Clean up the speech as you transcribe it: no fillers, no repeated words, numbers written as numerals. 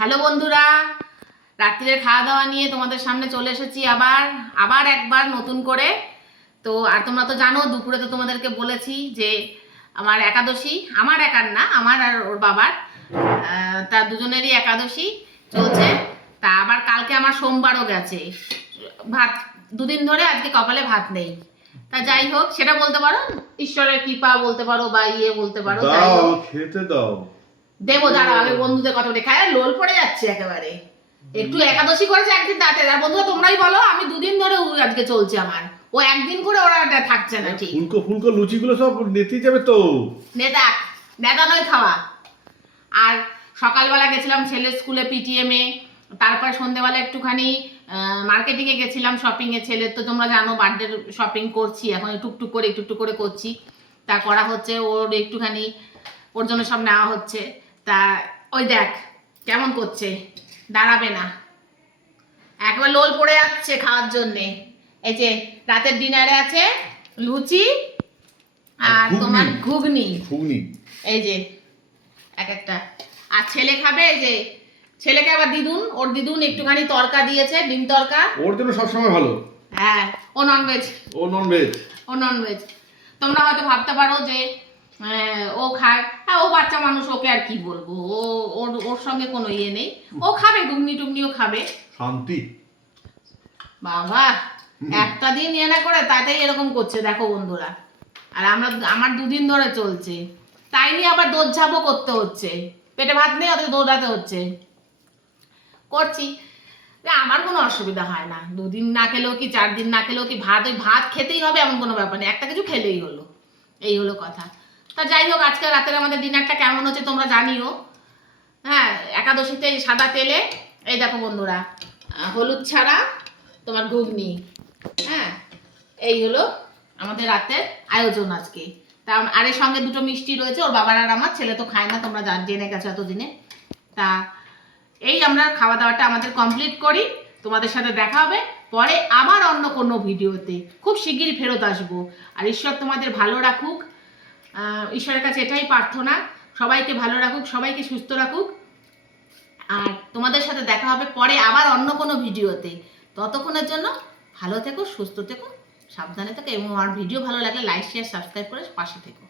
Hello বন্ধুরা, রাত্রিরে খাওয়া দাওয়া নিয়ে তোমাদের সামনে চলে এসেছি আবার একবার নতুন করে। তো আর তোমরা তো জানো, দুপুরে তো তোমাদেরকে বলেছি যে আমার একাদশী, আমার একার না, আমার আর ওর বাবার, তা দুজনেরই একাদশী চলছে। তা আবার কালকে আমার সোমবারও গেছে, ভাত দুদিন ধরে আজকে কপালে ভাত নেই। তা যাই হোক, সেটা বলতে পারো ঈশ্বরের কৃপা বলতে পারো, বা বলতে পারো। যাই হোক, খেতে দাও, দেবো, দাঁড়াও আগে বন্ধুদের কথা বলে খায়, লোল পড়ে যাচ্ছে একেবারে। একটু একাদশী করেছে একদিন, তাতে আর বন্ধুরা তোমরাই বলো, আমি দুদিন ধরে আজকে চলছে আমার, ও একদিন করে ওরা থাকছে না। ঠিক ফুলকো ফুলকো লুচিগুলো সব নেতেই যাবে তো। নেতা নেতা নয় খাওয়া। আর সকালবেলা গেছিলাম ছেলের স্কুলে পিটিএম এ, তারপর সন্ধ্যেবেলা একটুখানি মার্কেটিং এ গেছিলাম, শপিং এ। ছেলের তো তোমরা জানো বার্থডে শপিং করছি এখন, টুকটুক করে করছি। তা করা হচ্ছে, ওর একটুখানি ওর জন্য সব নেওয়া হচ্ছে। তা ওই দেখ কেমন করছে, দাঁড়াবে না, একবার লোল পড়ে যাচ্ছে খাওয়ার জন্যে। এই যে রাতের ডিনারে আছে লুচি আর তোমার ঘুগনি, এই যে এক একটা। আর ছেলে খাবে, এই যে ছেলেকে আবার দিদুন, ওর দিদুন একটুখানি তরকা দিয়েছে, ডিম তরকা। ওর জন্য সবসময় ভালো। হ্যাঁ, ও ননভেজ। ও ননভেজ। তোমরা হয়তো ভাবতে পারো যে ও খায়, হ্যাঁ ও বাচ্চা মানুষ, ওকে আর কি বলবো, ওর সঙ্গে কোনো ইয়ে নেই, ও খাবে, ঘুগনি টুগনিও খাবে। শান্তি বাবা, একটা দিন ইয়ে না করে তাতেই এরকম করছে, দেখো বন্ধুরা। আর আমার দুদিন ধরে চলছে, তাই নিয়ে আবার দৌড়ঝাঁপও করতে হচ্ছে, পেটে ভাত নেই অত দৌড়াতে হচ্ছে, করছি। আমার কোনো অসুবিধা হয় না, দুদিন না খেলেও কি 4 দিন না খেলেও কি ভাত, ওই ভাত খেতেই হবে এমন কোনো ব্যাপার নেই, একটা কিছু খেলেই হলো, এই হলো কথা। তা যাই হোক, আজকে রাতের আমাদের ডিনারটা কেমন হচ্ছে তোমরা জানিও। হ্যাঁ, একাদশীতে সাদা তেলে, এই দেখো বন্ধুরা, হলুদ ছাড়া তোমার ঘুগনি। হ্যাঁ, এই হলো আমাদের রাতের আয়োজন আজকে। তা আর এর সঙ্গে দুটো মিষ্টি রয়েছে, ওর বাবার আর আমার, ছেলে তো খায় না, তোমরা জেনে গেছো এতদিনে। তা এই আমরা খাওয়া দাওয়াটা আমাদের কমপ্লিট করি, তোমাদের সাথে দেখা হবে পরে আবার অন্য কোনো ভিডিওতে, খুব শিগগিরই ফেরত আসবো। আর ঈশ্বর তোমাদের ভালো রাখুক, ঈশ্বরের কাছে এটাই প্রার্থনা, সবাইকে ভালো রাখুক, সবাইকে সুস্থ রাখুক। আর তোমাদের সাথে দেখা হবে পরে আবার অন্য কোনো ভিডিওতে। ততক্ষণের জন্য ভালো থেকো, সুস্থ থেকো, সাবধানে থেকো, এবং আমার ভিডিও ভালো লাগলে লাইক শেয়ার সাবস্ক্রাইব করে পাশে থেকো।